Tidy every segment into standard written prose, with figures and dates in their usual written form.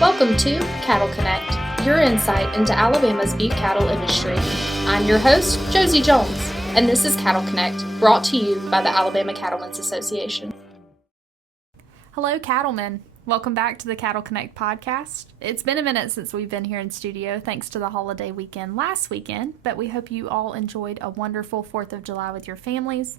Welcome to Cattle Connect, your insight into Alabama's beef cattle industry. I'm your host, Josie Jones, and this is Cattle Connect, brought to you by the Alabama Cattlemen's Association. Hello, cattlemen. Welcome back to the Cattle Connect podcast. It's been a minute since we've been here in studio, thanks to the holiday weekend last weekend, but we hope you all enjoyed a wonderful 4th of July with your families.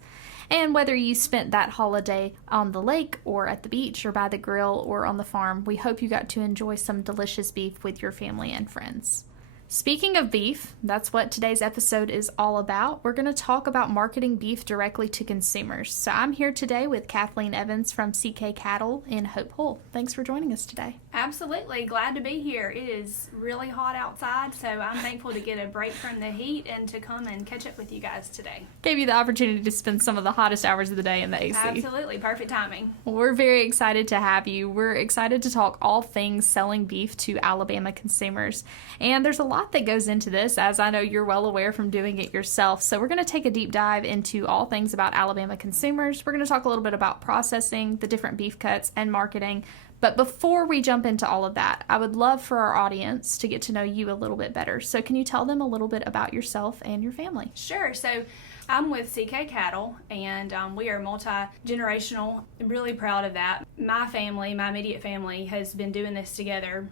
And whether you spent that holiday on the lake or at the beach or by the grill or on the farm, we hope you got to enjoy some delicious beef with your family and friends. Speaking of beef, that's what today's episode is all about. We're going to talk about marketing beef directly to consumers. So I'm here today with Kathleen Evans from CK Cattle in Hope Hull. Thanks for joining us today. Absolutely. Glad to be here. It is really hot outside, so I'm thankful to get a break from the heat and to come and catch up with you guys today. Gave you the opportunity to spend some of the hottest hours of the day in the AC. Absolutely. Perfect timing. Well, we're very excited to have you. We're excited to talk all things selling beef to Alabama consumers. And there's a lot that goes into this, as I know you're well aware from doing it yourself. So we're going to take a deep dive into all things about Alabama consumers. We're going to talk a little bit about processing, the different beef cuts, and marketing. But before we jump into all of that, I would love for our audience to get to know you a little bit better. So can you tell them a little bit about yourself and your family? Sure. So I'm with CK Cattle, and we are multi-generational. I'm really proud of that. My family, my immediate family, has been doing this together.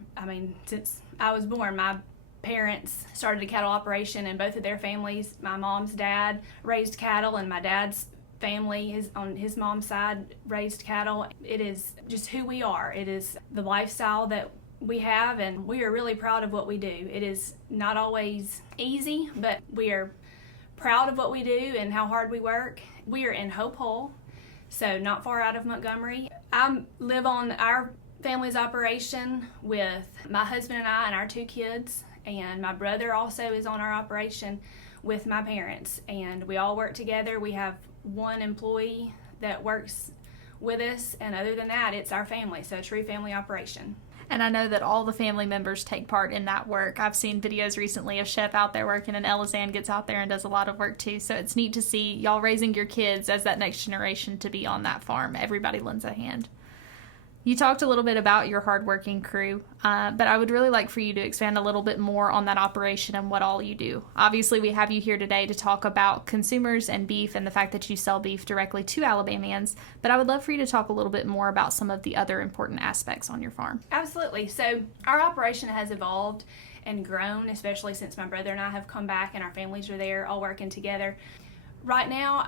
Since I was born, my parents started a cattle operation, and both of their families, my mom's dad raised cattle, and my dad's family on his mom's side raised cattle. It is just who we are. It is the lifestyle that we have, and we are really proud of what we do. It is not always easy, but we are proud of what we do and how hard we work. We are in Hope Hull, so not far out of Montgomery. I live on our family's operation with my husband and I and our 2 kids, and my brother also is on our operation with my parents, and we all work together. We have 1 employee that works with us, and other than that, it's our family, so a true family operation. And I know that all the family members take part in that work. I've seen videos recently of Chef out there working, and Elizanne gets out there and does a lot of work too. So it's neat to see y'all raising your kids as that next generation to be on that farm. Everybody lends a hand. You talked a little bit about your hardworking crew, but I would really like for you to expand a little bit more on that operation and what all you do. Obviously, we have you here today to talk about consumers and beef and the fact that you sell beef directly to Alabamians, but I would love for you to talk a little bit more about some of the other important aspects on your farm. Absolutely. So our operation has evolved and grown, especially since my brother and I have come back and our families are there all working together. Right now,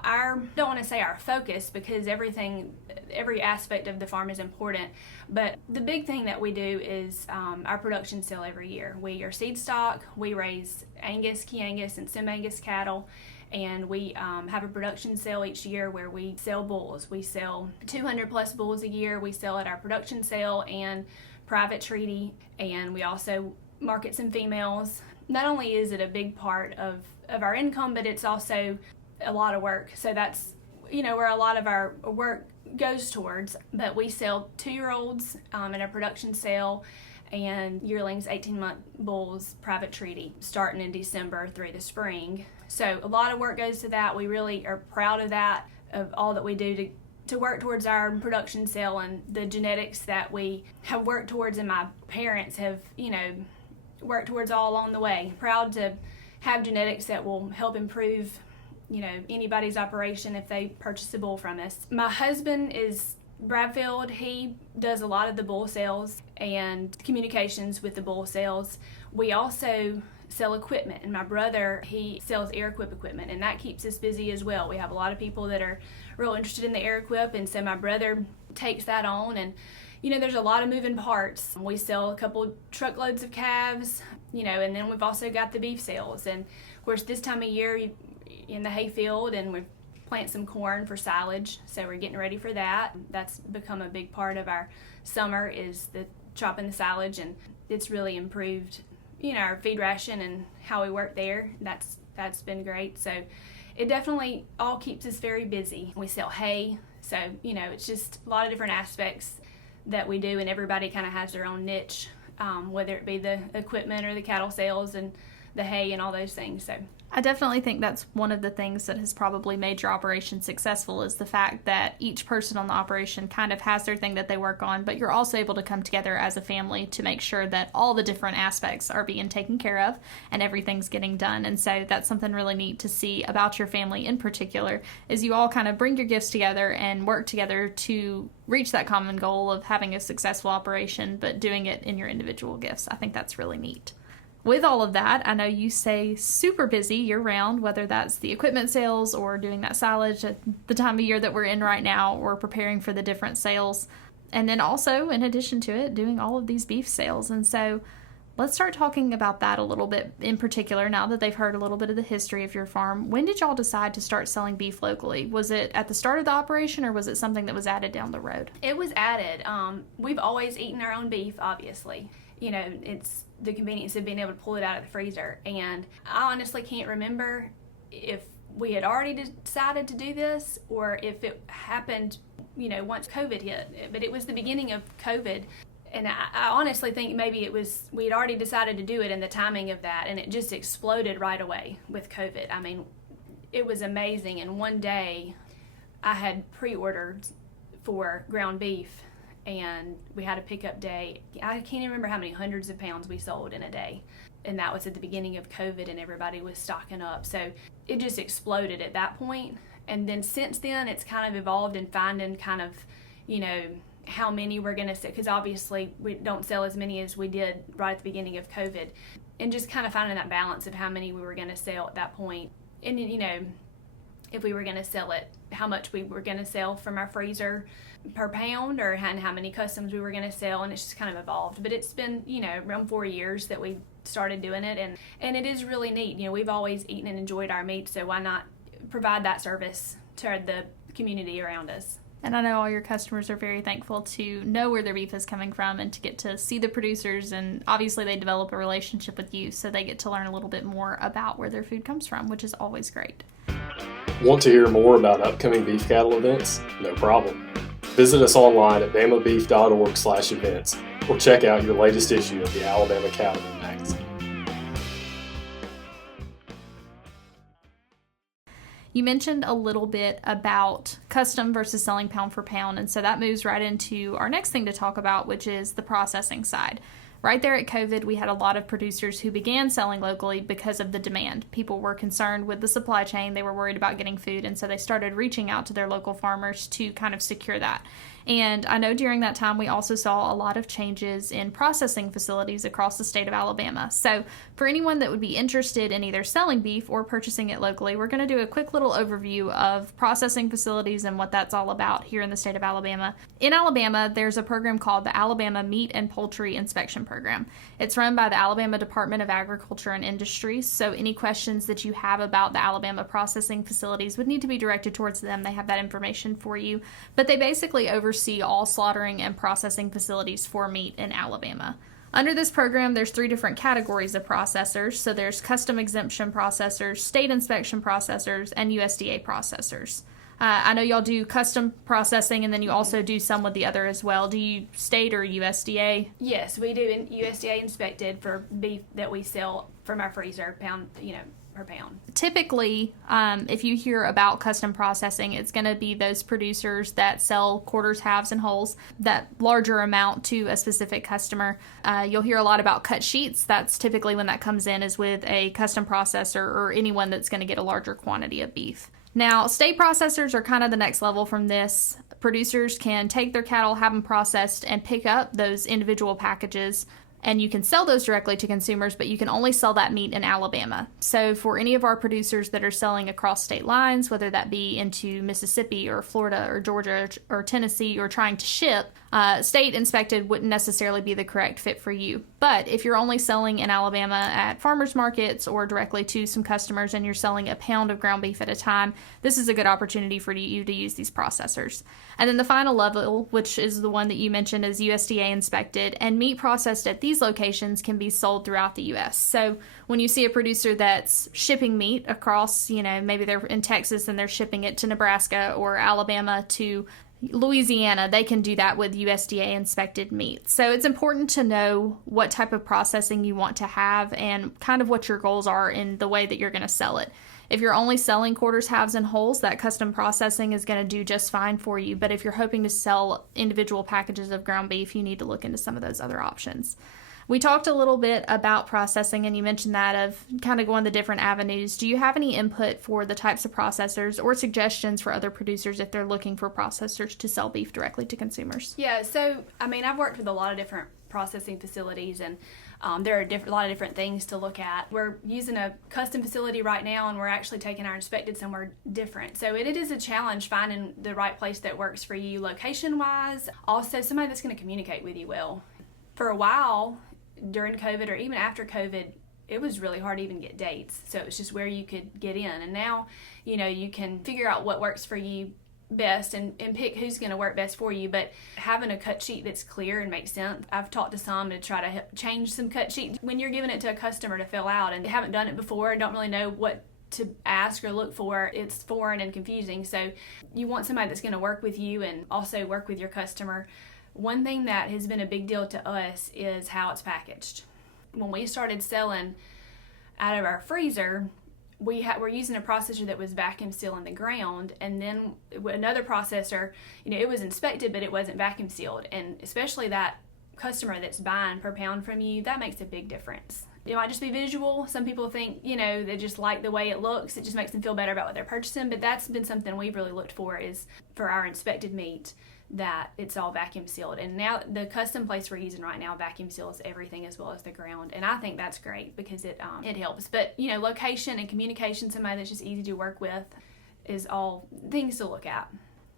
don't want to say our focus, because every aspect of the farm is important, but the big thing that we do is our production sale every year. We are seed stock, we raise Angus, Key Angus, and Sim Angus cattle, and we have a production sale each year where we sell bulls. We sell 200 plus bulls a year. We sell at our production sale and private treaty, and we also market some females. Not only is it a big part of our income, but it's also a lot of work. So that's where a lot of our work goes towards. But we sell 2-year-olds in a production sale, and yearlings, 18-month bulls, private treaty, starting in December through the spring. So a lot of work goes to that. We really are proud of that, of all that we do to work towards our production sale and the genetics that we have worked towards, and my parents have worked towards all along the way. Proud to have genetics that will help improve anybody's operation if they purchase a bull from us. My husband is Bradfield. He does a lot of the bull sales and communications with the bull sales. We also sell equipment, and my brother, he sells air equip equipment, and that keeps us busy as well. We have a lot of people that are real interested in the air equip, and so my brother takes that on, and there's a lot of moving parts. We sell a couple truckloads of calves, and then we've also got the beef sales, and of course this time of year in the hay field, and we plant some corn for silage, so we're getting ready for that. That's become a big part of our summer, is the chopping the silage, and it's really improved our feed ration and how we work there. That's been great. So it definitely all keeps us very busy. We sell hay, so it's just a lot of different aspects that we do, and everybody kind of has their own niche, whether it be the equipment or the cattle sales and the hay and all those things. So I definitely think that's one of the things that has probably made your operation successful is the fact that each person on the operation kind of has their thing that they work on, but you're also able to come together as a family to make sure that all the different aspects are being taken care of and everything's getting done. And so that's something really neat to see about your family in particular, is you all kind of bring your gifts together and work together to reach that common goal of having a successful operation, but doing it in your individual gifts. I think that's really neat. With all of that, I know you stay super busy year-round, whether that's the equipment sales or doing that silage at the time of year that we're in right now, or preparing for the different sales. And then also, in addition to it, doing all of these beef sales. And so let's start talking about that a little bit in particular, now that they've heard a little bit of the history of your farm. When did y'all decide to start selling beef locally? Was it at the start of the operation, or was it something that was added down the road? It was added. We've always eaten our own beef, obviously. It's the convenience of being able to pull it out of the freezer. And I honestly can't remember if we had already decided to do this or if it happened, once COVID hit. But it was the beginning of COVID. And I honestly think maybe we had already decided to do it, and the timing of that, and it just exploded right away with COVID. I mean, it was amazing. And one day I had pre-ordered for ground beef, and we had a pickup day. I can't even remember how many hundreds of pounds we sold in a day. And that was at the beginning of COVID, and everybody was stocking up. So it just exploded at that point. And then since then, it's kind of evolved in finding kind of, how many we're going to sell. Because obviously we don't sell as many as we did right at the beginning of COVID. And just kind of finding that balance of how many we were going to sell at that point. And, if we were going to sell it, how much we were going to sell from our freezer per pound, or how many customs we were going to sell. And it's just kind of evolved. But it's been, around 4 years that we started doing it. And it is really neat. We've always eaten and enjoyed our meat, so why not provide that service to the community around us? And I know all your customers are very thankful to know where their beef is coming from and to get to see the producers, and obviously they develop a relationship with you, so they get to learn a little bit more about where their food comes from, which is always great. Want to hear more about upcoming beef cattle events? No problem. Visit us online at bamabeef.org/events or check out your latest issue of the Alabama Cattleman magazine. You mentioned a little bit about custom versus selling pound for pound, and so that moves right into our next thing to talk about, which is the processing side. Right there at COVID, we had a lot of producers who began selling locally because of the demand. People were concerned with the supply chain. They were worried about getting food, and so they started reaching out to their local farmers to kind of secure that. And I know during that time, we also saw a lot of changes in processing facilities across the state of Alabama. So for anyone that would be interested in either selling beef or purchasing it locally, we're going to do a quick little overview of processing facilities and what that's all about here in the state of Alabama. In Alabama, there's a program called the Alabama Meat and Poultry Inspection Program. It's run by the Alabama Department of Agriculture and Industries, so any questions that you have about the Alabama processing facilities would need to be directed towards them. They have that information for you, but they basically oversee all slaughtering and processing facilities for meat in Alabama. Under this program, there's 3 different categories of processors. So there's custom exemption processors, state inspection processors, and USDA processors. I know y'all do custom processing, and then you also do some with the other as well. Do you state or USDA? Yes, we do USDA inspected for beef that we sell from our freezer, pound, per pound. Typically, if you hear about custom processing, it's going to be those producers that sell quarters, halves, and wholes, that larger amount to a specific customer. You'll hear a lot about cut sheets. That's typically when that comes in, is with a custom processor or anyone that's going to get a larger quantity of beef. Now, state processors are kind of the next level from this. Producers can take their cattle, have them processed, and pick up those individual packages, and you can sell those directly to consumers, but you can only sell that meat in Alabama. So for any of our producers that are selling across state lines, whether that be into Mississippi or Florida or Georgia or Tennessee, or trying to ship, state inspected wouldn't necessarily be the correct fit for you. But if you're only selling in Alabama at farmers markets or directly to some customers, and you're selling a pound of ground beef at a time, this is a good opportunity for you to use these processors. And then the final level, which is the one that you mentioned, is USDA inspected, and meat processed at these locations can be sold throughout the U.S. So when you see a producer that's shipping meat across, maybe they're in Texas and they're shipping it to Nebraska or Alabama to Louisiana, they can do that with USDA inspected meat. So it's important to know what type of processing you want to have and kind of what your goals are in the way that you're going to sell it. If you're only selling quarters, halves, and wholes, that custom processing is going to do just fine for you. But if you're hoping to sell individual packages of ground beef, you need to look into some of those other options. We talked a little bit about processing, and you mentioned that of kind of going the different avenues. Do you have any input for the types of processors or suggestions for other producers if they're looking for processors to sell beef directly to consumers? Yeah, so, I've worked with a lot of different processing facilities, and there are a lot of different things to look at. We're using a custom facility right now, and we're actually taking our inspected somewhere different. So it is a challenge finding the right place that works for you location-wise. Also, somebody that's going to communicate with you well. For a while, during COVID or even after COVID, it was really hard to even get dates. So it was just where you could get in. And now, you can figure out what works for you best and pick who's going to work best for you. But having a cut sheet that's clear and makes sense, I've talked to some to try to change some cut sheets when you're giving it to a customer to fill out and they haven't done it before and don't really know what to ask or look for. It's foreign and confusing. So you want somebody that's going to work with you and also work with your customer. One thing that has been a big deal to us is how it's packaged. When we started selling out of our freezer, we're using a processor that was vacuum sealing the ground, and then another processor, it was inspected, but it wasn't vacuum sealed. And especially that customer that's buying per pound from you, that makes a big difference. It might just be visual. Some people think, they just like the way it looks. It just makes them feel better about what they're purchasing. But that's been something we've really looked for, is for our inspected meat, that it's all vacuum sealed. And now the custom place we're using right now vacuum seals everything as well as the ground. And I think that's great because it helps. But, location and communication, somebody that's just easy to work with, is all things to look at.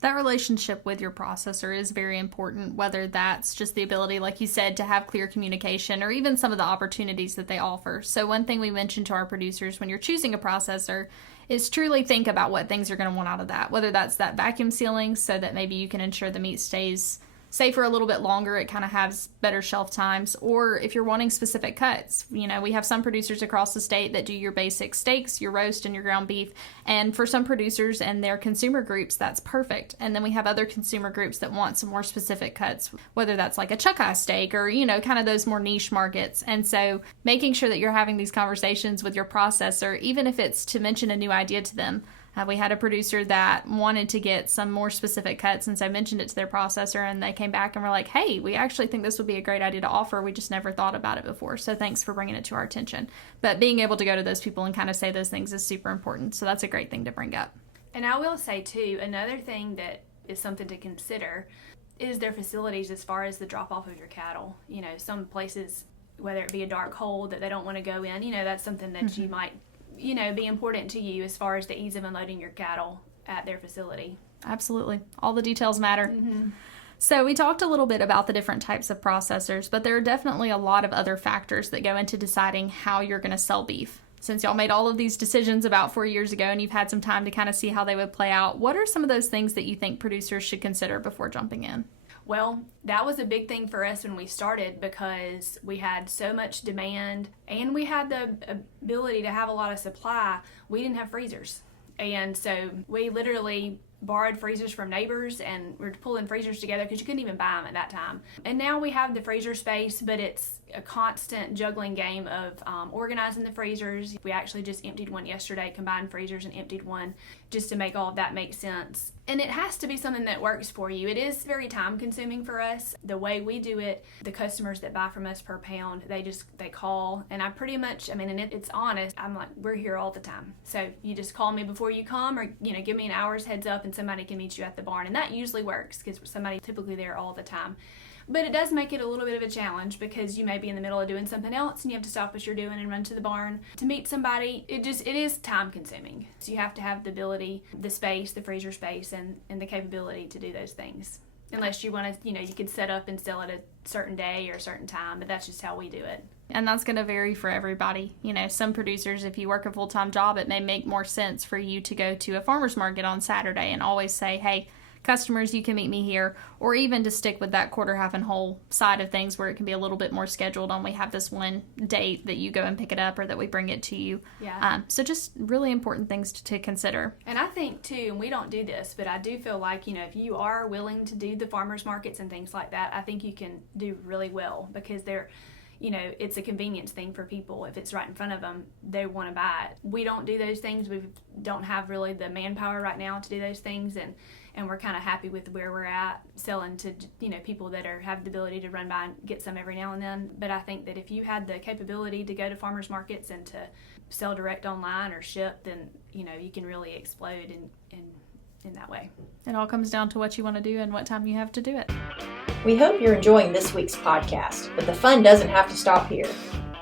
That relationship with your processor is very important, whether that's just the ability, like you said, to have clear communication or even some of the opportunities that they offer. So one thing we mentioned to our producers when you're choosing a processor is truly think about what things you're going to want out of that, whether that's that vacuum sealing so that maybe you can ensure the meat stays safer a little bit longer, it kind of has better shelf times, or if you're wanting specific cuts. We have some producers across the state that do your basic steaks, your roast, and your ground beef, and for some producers and their consumer groups, that's perfect. And then we have other consumer groups that want some more specific cuts, whether that's like a chuck eye steak or, kind of those more niche markets. And so making sure that you're having these conversations with your processor, even if it's to mention a new idea to them. We had a producer that wanted to get some more specific cuts, and so I mentioned it to their processor, and they came back and were like, hey, we actually think this would be a great idea to offer. We just never thought about it before, so thanks for bringing it to our attention. But being able to go to those people and kind of say those things is super important, so that's a great thing to bring up. And I will say, too, another thing that is something to consider is their facilities as far as the drop-off of your cattle. Some places, whether it be a dark hole that they don't want to go in, that's something that you might be important to you as far as the ease of unloading your cattle at their facility. Absolutely. All the details matter. Mm-hmm. So we talked a little bit about the different types of processors, but there are definitely a lot of other factors that go into deciding how you're going to sell beef. Since y'all made all of these decisions about 4 years ago and you've had some time to kind of see how they would play out, what are some of those things that you think producers should consider before jumping in? Well, that was a big thing for us when we started because we had so much demand and we had the ability to have a lot of supply. We didn't have freezers. And so we literally borrowed freezers from neighbors and we're pulling freezers together because you couldn't even buy them at that time. And now we have the freezer space, but it's a constant juggling game of organizing the freezers. We actually just emptied one yesterday, combined freezers and emptied one just to make all of that make sense. And it has to be something that works for you. It is very time consuming for us. The way we do it, the customers that buy from us per pound, they call, and I pretty much, and it's honest, I'm like, we're here all the time. So you just call me before you come or, give me an hour's heads up and somebody can meet you at the barn. And that usually works because somebody's typically there all the time. But it does make it a little bit of a challenge because you may be in the middle of doing something else and you have to stop what you're doing and run to the barn to meet somebody. It is time consuming. So you have to have the ability, the space, the freezer space, and the capability to do those things. Unless you want to, you could set up and sell it a certain day or a certain time, but that's just how we do it. And that's going to vary for everybody. Some producers, if you work a full-time job, it may make more sense for you to go to a farmer's market on Saturday and always say, hey, customers, you can meet me here, or even to stick with that quarter, half, and whole side of things where it can be a little bit more scheduled on. We have this one date that you go and pick it up or that we bring it to you. Yeah. So just really important things to consider. And I think too, and we don't do this, but I do feel like, if you are willing to do the farmers markets and things like that, I think you can do really well, because they're, it's a convenience thing for people. If it's right in front of them, they want to buy it. We don't do those things. We don't have really the manpower right now to do those things, and we're kind of happy with where we're at, selling to, people that have the ability to run by and get some every now and then. But I think that if you had the capability to go to farmers markets and to sell direct online or ship, then, you can really explode in that way. It all comes down to what you want to do and what time you have to do it. We hope you're enjoying this week's podcast, but the fun doesn't have to stop here.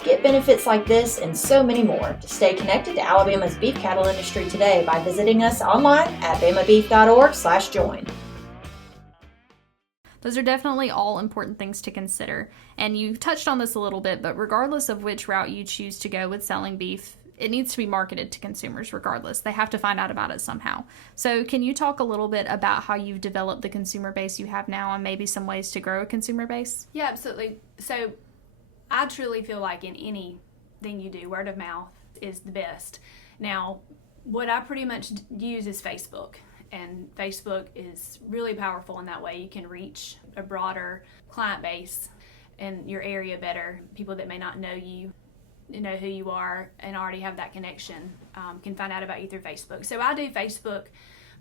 Get benefits like this and so many more to stay connected to Alabama's beef cattle industry today by visiting us online at bamabeef.org/join. Those are definitely all important things to consider. And you touched on this a little bit, but regardless of which route you choose to go with selling beef, it needs to be marketed to consumers regardless. They have to find out about it somehow. So can you talk a little bit about how you've developed the consumer base you have now and maybe some ways to grow a consumer base? Yeah, absolutely. So I truly feel like in anything you do, word of mouth is the best. Now, what I pretty much use is Facebook. And Facebook is really powerful in that way. You can reach a broader client base in your area better. People that may not know you, know who you are, and already have that connection, can find out about you through Facebook. So I do Facebook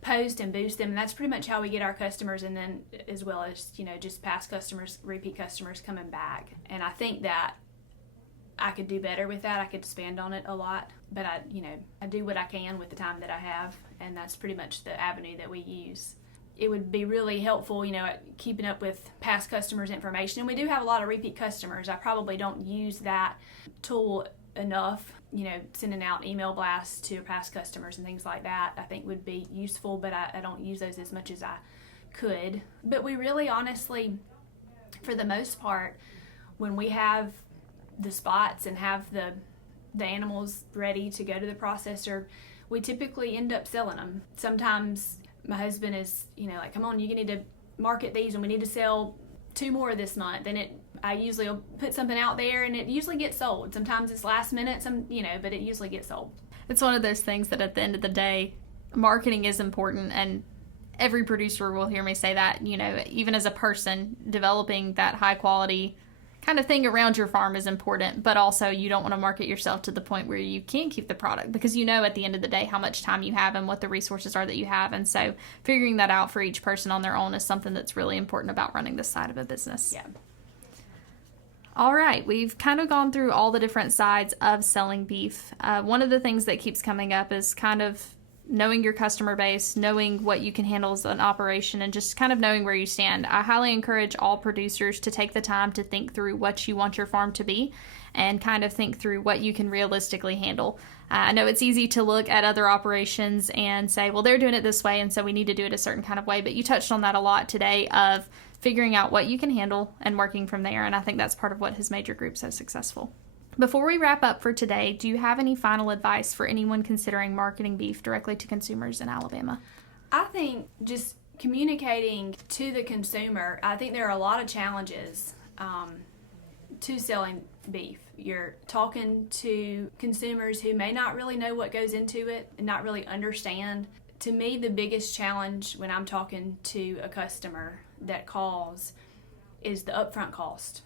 post and boost them, and that's pretty much how we get our customers, and then as well as, just past customers, repeat customers coming back. And I think that I could do better with that. I could expand on it a lot, but I do what I can with the time that I have, and that's pretty much the avenue that we use. It would be really helpful, keeping up with past customers' information. And we do have a lot of repeat customers. I probably don't use that tool enough, sending out email blasts to past customers and things like that, I think would be useful, but I don't use those as much as I could. But we really honestly, for the most part, when we have the spots and have the animals ready to go to the processor, we typically end up selling them. Sometimes my husband is, like, come on, you need to market these and we need to sell 2 more this month. And I usually will put something out there and it usually gets sold. Sometimes it's last minute, but it usually gets sold. It's one of those things that at the end of the day, marketing is important, and every producer will hear me say that, even as a person, developing that high quality kind of thing around your farm is important, but also you don't want to market yourself to the point where you can't keep the product, because at the end of the day how much time you have and what the resources are that you have. And so figuring that out for each person on their own is something that's really important about running this side of a business. Yeah. All right, we've kind of gone through all the different sides of selling beef. One of the things that keeps coming up is kind of knowing your customer base, knowing what you can handle as an operation, and just kind of knowing where you stand. I highly encourage all producers to take the time to think through what you want your farm to be and kind of think through what you can realistically handle. I know it's easy to look at other operations and say, well, they're doing it this way, and so we need to do it a certain kind of way. But you touched on that a lot today, of figuring out what you can handle and working from there. And I think that's part of what has made your group so successful. Before we wrap up for today, do you have any final advice for anyone considering marketing beef directly to consumers in Alabama? I think just communicating to the consumer, I think there are a lot of challenges to selling beef. You're talking to consumers who may not really know what goes into it and not really understand. To me, the biggest challenge when I'm talking to a customer that calls is the upfront cost,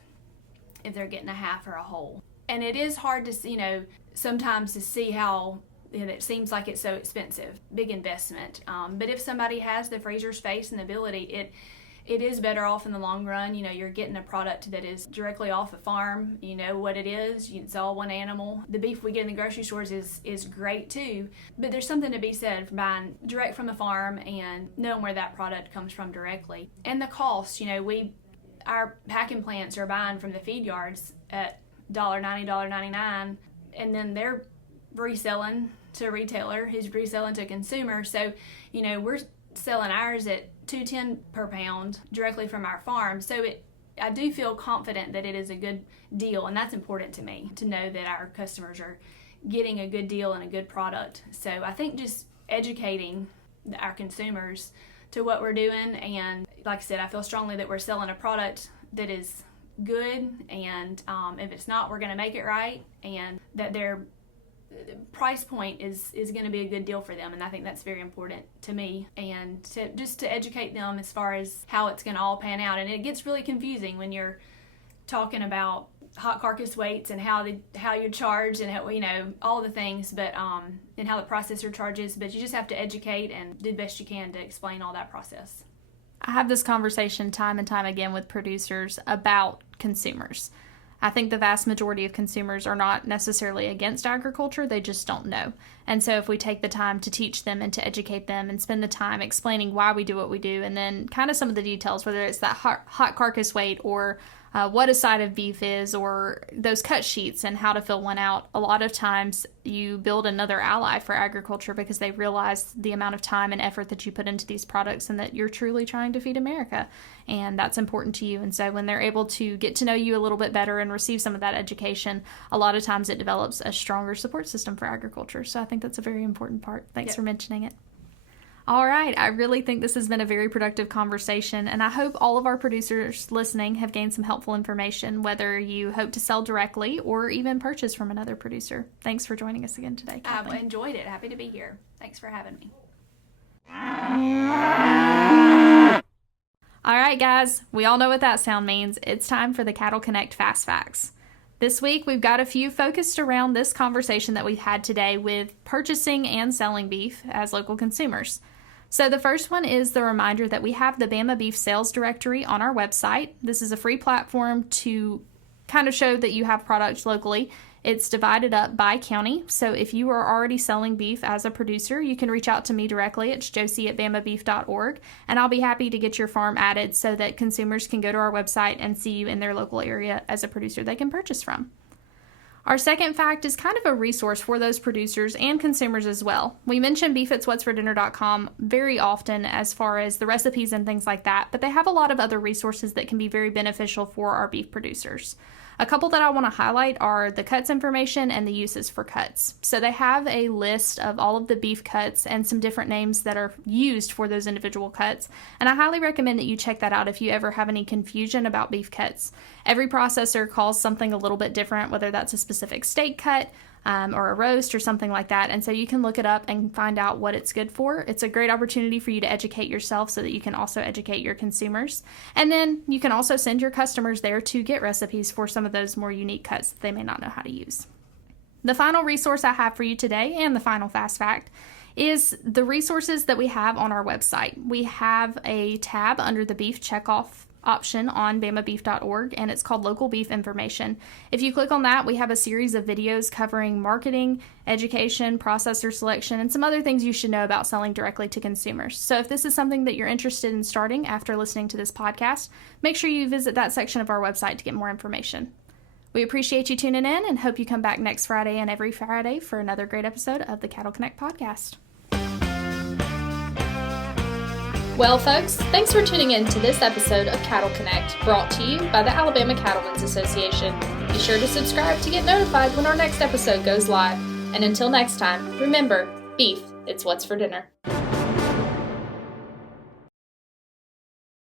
if they're getting a half or a whole. And it is hard to, sometimes to see how, it seems like it's so expensive, big investment. But if somebody has the freezer space and the ability, it is better off in the long run. You're getting a product that is directly off a farm. You know what it is. It's all one animal. The beef we get in the grocery stores is great too. But there's something to be said for buying direct from the farm and knowing where that product comes from directly. And the cost, our packing plants are buying from the feed yards at $1.90, $1.99, and then they're reselling to a retailer who's reselling to a consumer. So, we're selling ours at $2.10 per pound directly from our farm. So I do feel confident that it is a good deal, and that's important to me, to know that our customers are getting a good deal and a good product. So I think just educating our consumers to what we're doing. And like I said, I feel strongly that we're selling a product that is good, and if it's not, we're going to make it right, and that their price point is going to be a good deal for them. And I think that's very important to me, and to educate them as far as how it's going to all pan out. And it gets really confusing when you're talking about hot carcass weights and how you charge and how, all the things, but and how the processor charges. But you just have to educate and do the best you can to explain all that process. I have this conversation time and time again with producers about consumers. I think the vast majority of consumers are not necessarily against agriculture, they just don't know. And so if we take the time to teach them and to educate them and spend the time explaining why we do what we do, and then kind of some of the details, whether it's that hot carcass weight or what a side of beef is, or those cut sheets and how to fill one out, a lot of times you build another ally for agriculture because they realize the amount of time and effort that you put into these products and that you're truly trying to feed America. And that's important to you. And so when they're able to get to know you a little bit better and receive some of that education, a lot of times it develops a stronger support system for agriculture. So I think that's a very important part. Thanks for mentioning it. All right, I really think this has been a very productive conversation, and I hope all of our producers listening have gained some helpful information, whether you hope to sell directly or even purchase from another producer. Thanks for joining us again today, Kathleen. I've enjoyed it. Happy to be here. Thanks for having me. All right, guys, we all know what that sound means. It's time for the Cattle Connect Fast Facts. This week, we've got a few focused around this conversation that we've had today with purchasing and selling beef as local consumers. So the first one is the reminder that we have the Bama Beef Sales Directory on our website. This is a free platform to kind of show that you have products locally. It's divided up by county. So if you are already selling beef as a producer, you can reach out to me directly. It's Josie at bamabeef.org, and I'll be happy to get your farm added so that consumers can go to our website and see you in their local area as a producer they can purchase from. Our second fact is kind of a resource for those producers and consumers as well. We mention beefitswhatsfordinner.com very often as far as the recipes and things like that, but they have a lot of other resources that can be very beneficial for our beef producers. A couple that I want to highlight are the cuts information and the uses for cuts. So they have a list of all of the beef cuts and some different names that are used for those individual cuts, and I highly recommend that you check that out if you ever have any confusion about beef cuts. Every processor calls something a little bit different, whether that's a specific steak cut or a roast or something like that, and so you can look it up and find out what it's good for. It's a great opportunity for you to educate yourself so that you can also educate your consumers, and then you can also send your customers there to get recipes for some of those more unique cuts that they may not know how to use. The final resource I have for you today, and the final fast fact, is the resources that we have on our website. We have a tab under the beef checkoff option on bamabeef.org, and it's called Local Beef Information. If you click on that, we have a series of videos covering marketing, education, processor selection, and some other things you should know about selling directly to consumers. So if this is something that you're interested in starting after listening to this podcast, make sure you visit that section of our website to get more information. We appreciate you tuning in and hope you come back next Friday and every Friday for another great episode of the Cattle Connect podcast. Well, folks, thanks for tuning in to this episode of Cattle Connect, brought to you by the Alabama Cattlemen's Association. Be sure to subscribe to get notified when our next episode goes live. And until next time, remember, beef, it's what's for dinner.